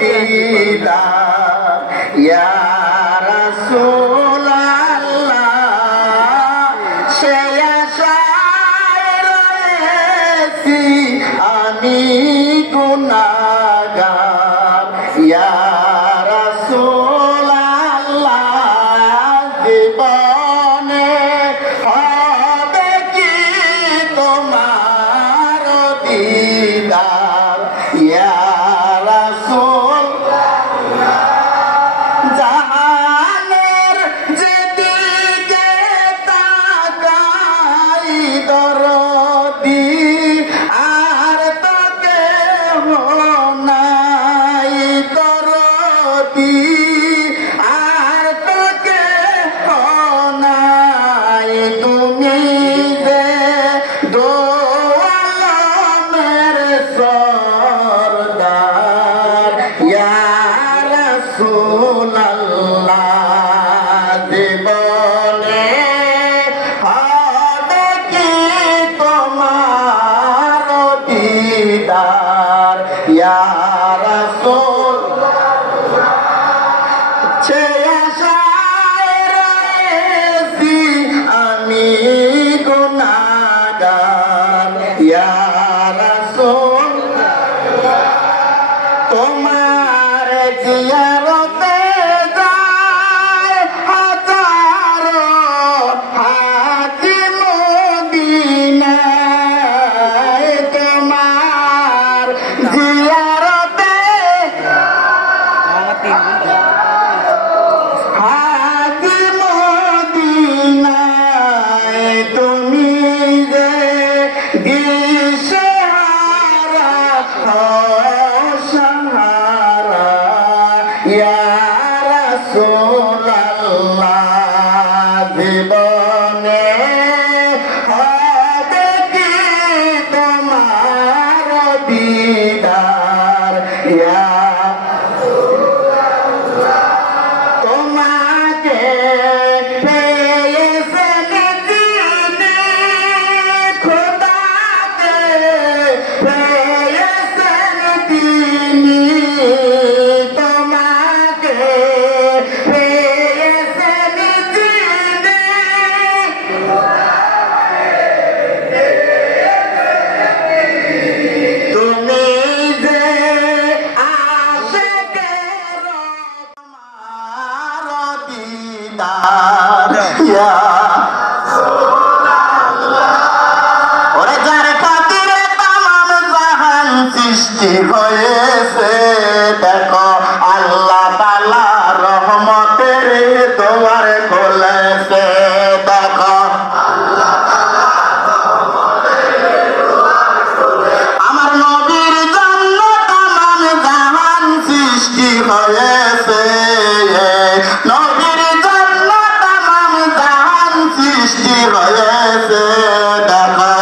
দিদার ইয়া রাসূলাল্লাহ সে আশায় রয়েছি আমি গুনাহগার ইয়া রাসূলাল্লাহ জীবনে হবে কি তোমার দিদার ইয়া রাসূলাল্লাহ জাহানের যেদিকে তাকাই দরদি আর তো কেহ নাই দরদি আর তো কেহ নাই তুমি যে দো আলমের সরদার ইয়া রাসূলাল্লাহ জীবনে হবে কি তোমার দিদার ইয়া রাসূলাল্লাহ সে আশায় রয়েছি আমি গুনাহগার ইয়া রাসূলাল্লাহ তোমার জিয়ারতে যায় হাজারো হাজি মদিনায় তোমার জিয়ারতে হাজি মদিনায় তুমি যে দিশেহারা সাহারা ইয়া রাসূলাল্লাহ জীবনে হবে কি তোমার দিদার ইয়া তোমাকে পেয়েছেন যিনি খোদাকে পেয়েছেন তিনি তোমাকে পেয়েছেন যিনি তুমি যে আশিকের তোমার দিদার ইয়া রাসূলাল্লাহ ওরে যার খাতিরে তামাম জাহান সৃষ্টি হয়েছে দেখো আল্লাহ তাআলা রহমতের দুয়ার খুলেছে দেখো আমার নবীর জন্য তামাম জাহান সৃষ্টি হয়েছে নবীর জন্য তামাম জাহান সৃষ্টি হয়েছে দেখো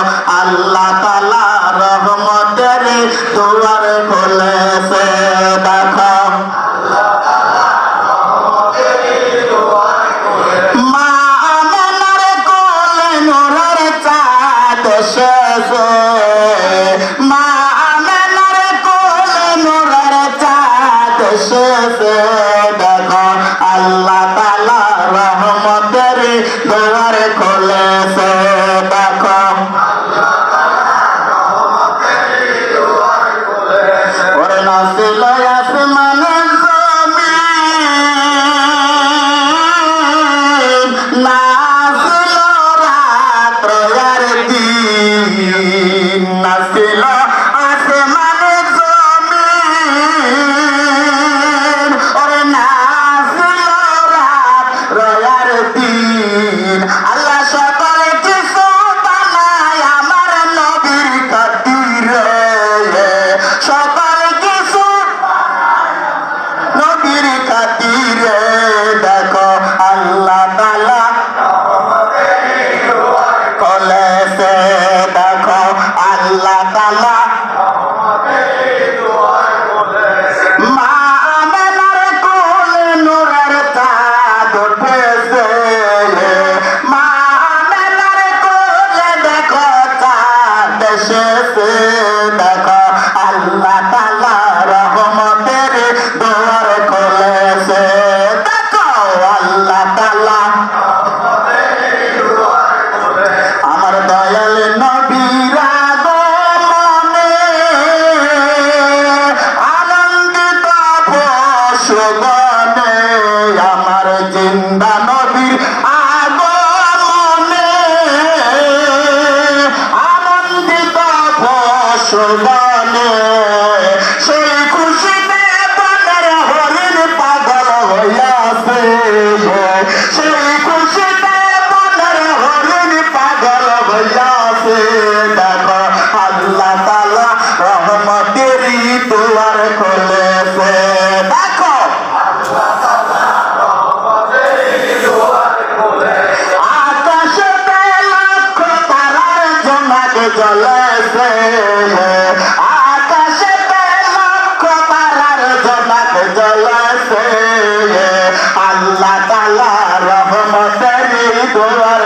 আল্লাহ তাআলা রহমতের দুয়ার খুলেছে দেখো মা আমেনার কোলে নূরের চাঁদ এসেছে মা আমেনার কোলে নূরের চাঁদ এসেছে দেখো আল্লাহ তাআলা রহমতের দুয়ার খুলেছে দেখো ওরে নাসিল আসমানের জমিন নাসিল রাত্র আর দিন নাসিল আসমানের জমিন ওরে দুয়ার খুলেছে দেখো আল্লাহ তাআলা আমার দয়াল নবীর আগমনে আনন্দিত পশুগণে আমার জিন্দা নবীর আগমনে আনন্দিত পশুগণে সেই খুশিতে বনের হরিণ পাগল হইয়াছে সেই খুশিতে বনের হরিণ পাগল হইয়াছে দেখো আল্লাহ তাআলা রহমতেরই দুয়ার খুলেছে দেখো আকাশেতে লক্ষ তারার জোনাক জ্বলেছে আকাশেতে লক্ষ তারার জোনাক জ্বলেছে আল্লাহ তাআলা রহমতেরই দুয়ার